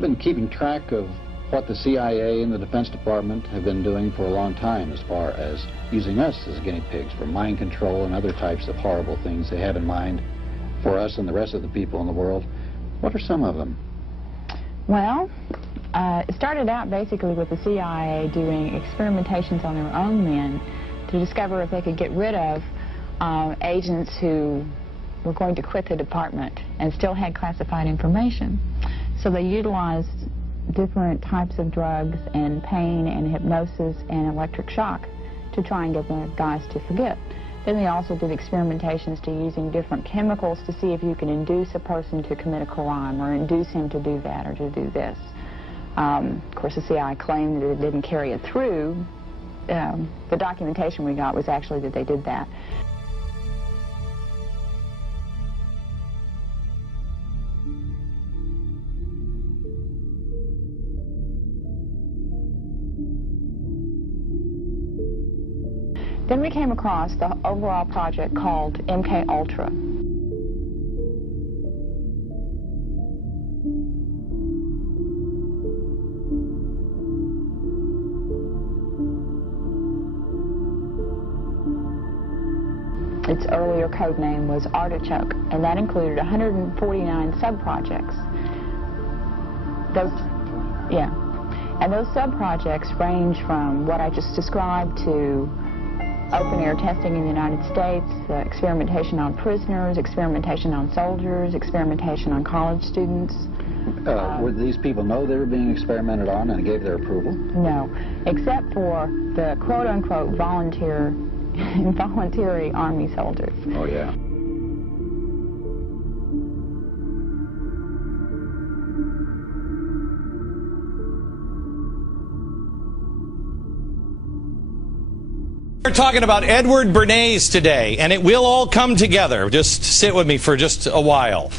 We've been keeping track of what the CIA and the Defense Department have been doing for a long time as far as using us as guinea pigs for mind control and other types of horrible things they have in mind for us and the rest of the people in the world. What are some of them? Well, it started out basically with the CIA doing experimentations on their own men to discover if they could get rid of agents who were going to quit the department and still had classified information. So they utilized different types of drugs and pain and hypnosis and electric shock to try and get the guys to forget. Then they also did experimentations to using different chemicals to see if you can induce a person to commit a crime or induce him to do that or to do this. Of course, the CIA claimed that it didn't carry it through. The documentation we got was actually that they did that. Then we came across the overall project called MK Ultra. Its earlier code name was Artichoke, and that included 149 sub-projects. And those sub-projects range from what I just described to open-air testing in the United States, experimentation on prisoners, experimentation on soldiers, experimentation on college students. Would these people know they were being experimented on and gave their approval? No, except for the quote-unquote voluntary Army soldiers. Oh, yeah. We're talking about Edward Bernays today, and it will all come together. Just sit with me for just a while.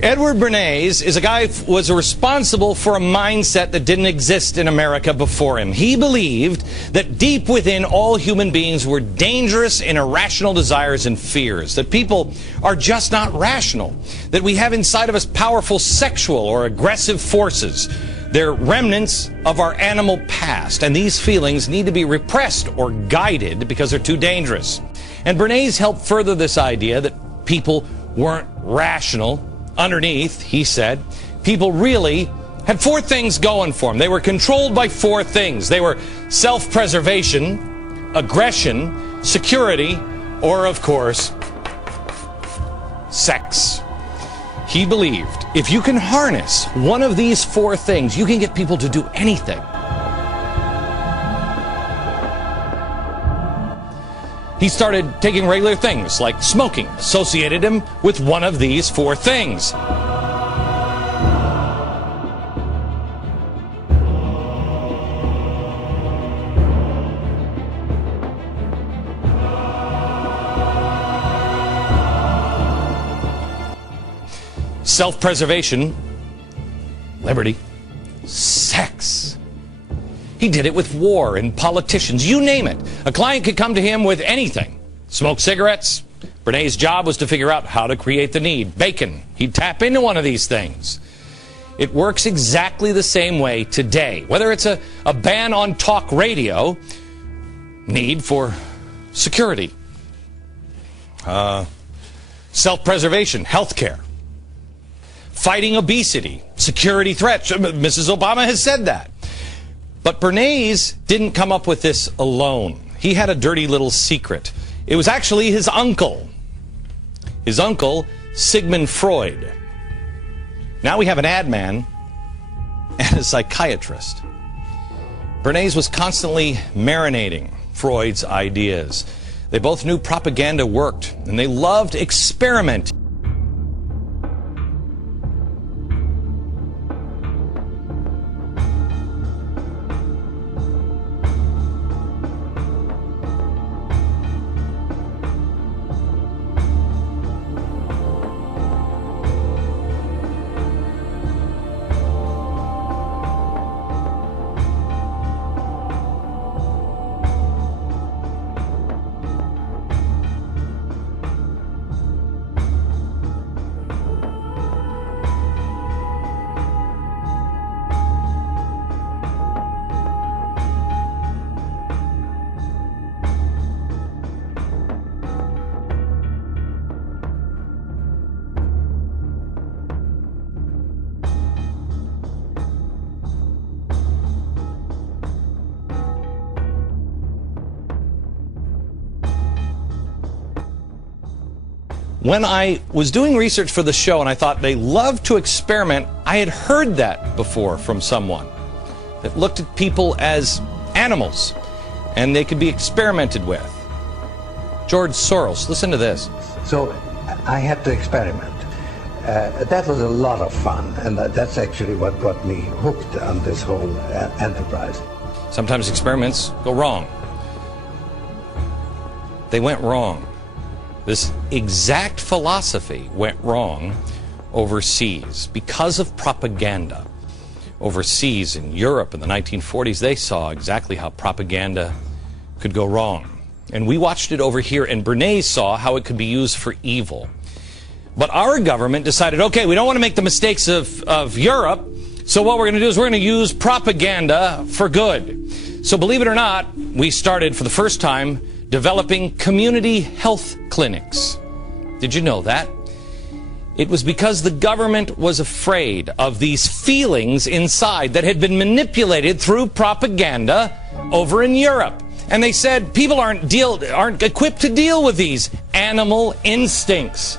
Edward Bernays is a guy who was responsible for a mindset that didn't exist in America before him. He believed that deep within all human beings were dangerous and irrational desires and fears, that people are just not rational, that we have inside of us powerful sexual or aggressive forces. They're remnants of our animal past, and these feelings need to be repressed or guided because they're too dangerous. And Bernays helped further this idea that people weren't rational. Underneath, he said, people really had four things going for them. They were controlled by four things. They were self-preservation, aggression, security, or, of course, sex. He believed if you can harness one of these four things, you can get people to do anything. He started taking regular things like smoking, associated him with one of these four things. Self-preservation, liberty, sex. He did it with war and politicians, you name it. A client could come to him with anything. Smoke cigarettes. Bernays' job was to figure out how to create the need. Bacon. He'd tap into one of these things. It works exactly the same way today. Whether it's a ban on talk radio, need for security, self-preservation, healthcare, fighting obesity, security threats. Mrs. Obama has said that. But Bernays didn't come up with this alone. He had a dirty little secret. It was actually his uncle. His uncle, Sigmund Freud. Now we have an ad man and a psychiatrist. Bernays was constantly marinating Freud's ideas. They both knew propaganda worked, and they loved experimenting. When I was doing research for the show and I thought they love to experiment, I had heard that before from someone that looked at people as animals and they could be experimented with. George Soros, listen to this. So I had to experiment. That was a lot of fun, and that's actually what got me hooked on this whole enterprise. Sometimes experiments go wrong. They went wrong. This exact philosophy went wrong overseas because of propaganda. Overseas in Europe in the 1940s, they saw exactly how propaganda could go wrong. And we watched it over here, and Bernays saw how it could be used for evil. But our government decided, okay, we don't want to make the mistakes of Europe, so what we're going to do is we're going to use propaganda for good. So believe it or not, we started for the first time developing community health clinics. Did you know that? It was because the government was afraid of these feelings inside that had been manipulated through propaganda over in Europe. And they said people aren't equipped to deal with these animal instincts.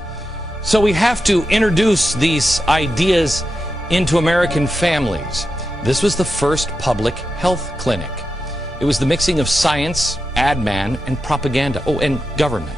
So we have to introduce these ideas into American families. This was the first public health clinic. It was the mixing of science, ad man, and propaganda. Oh, and government.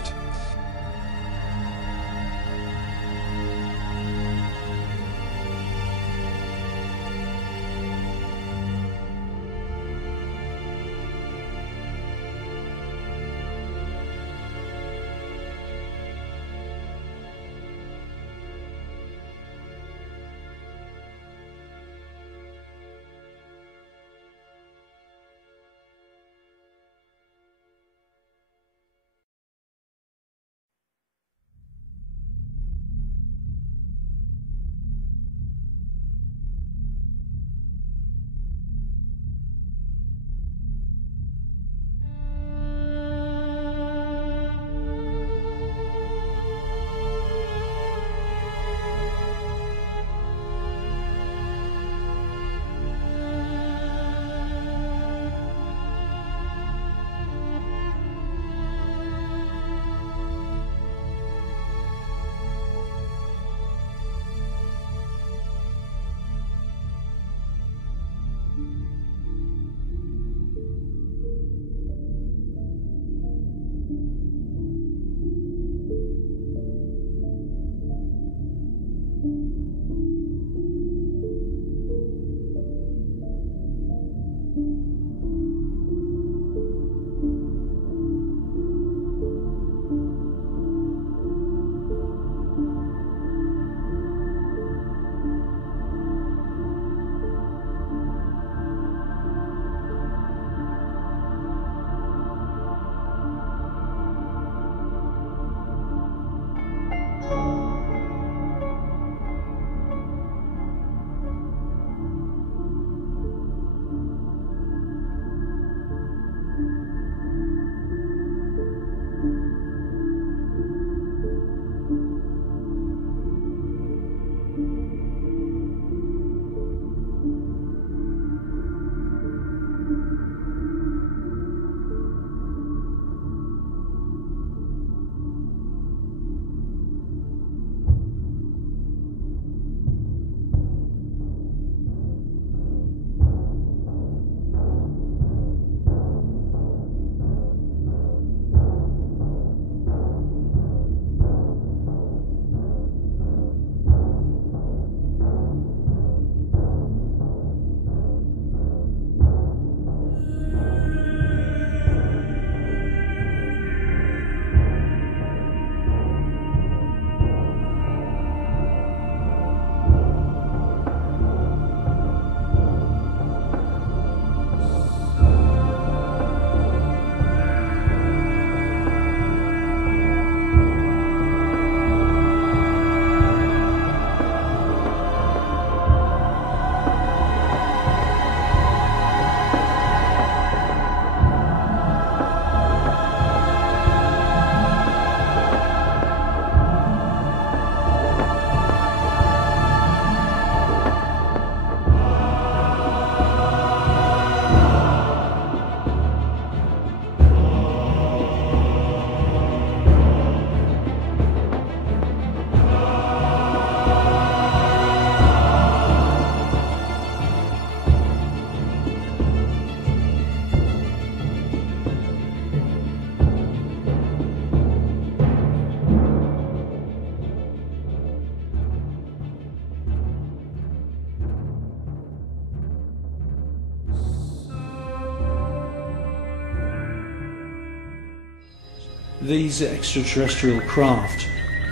These extraterrestrial craft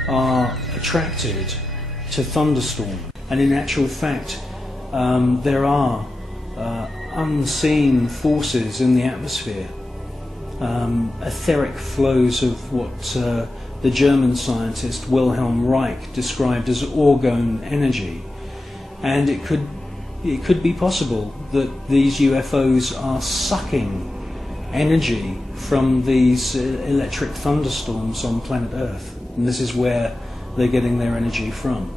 are attracted to thunderstorms, and in actual fact there are unseen forces in the atmosphere, etheric flows of what the German scientist Wilhelm Reich described as orgone energy, and it could be possible that these UFOs are sucking energy from these electric thunderstorms on planet Earth, and this is where they're getting their energy from.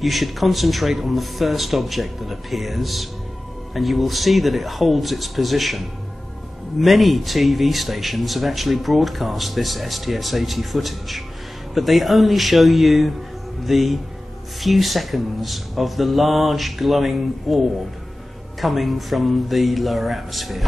You should concentrate on the first object that appears, and you will see that it holds its position. Many TV stations have actually broadcast this STS-80 footage, but they only show you the few seconds of the large glowing orb coming from the lower atmosphere.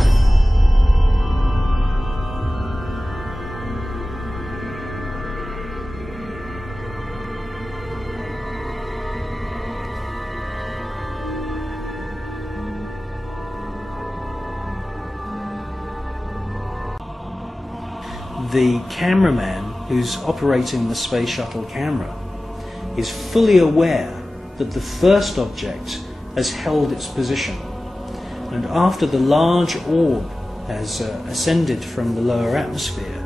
The cameraman who's operating the space shuttle camera is fully aware that the first object has held its position, and after the large orb has ascended from the lower atmosphere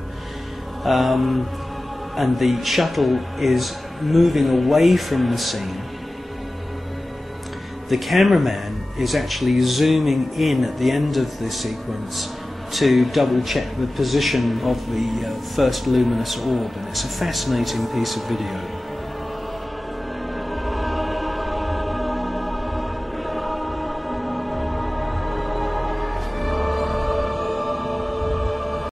and the shuttle is moving away from the scene, the cameraman is actually zooming in at the end of the sequence to double check the position of the first luminous orb, and it's a fascinating piece of video.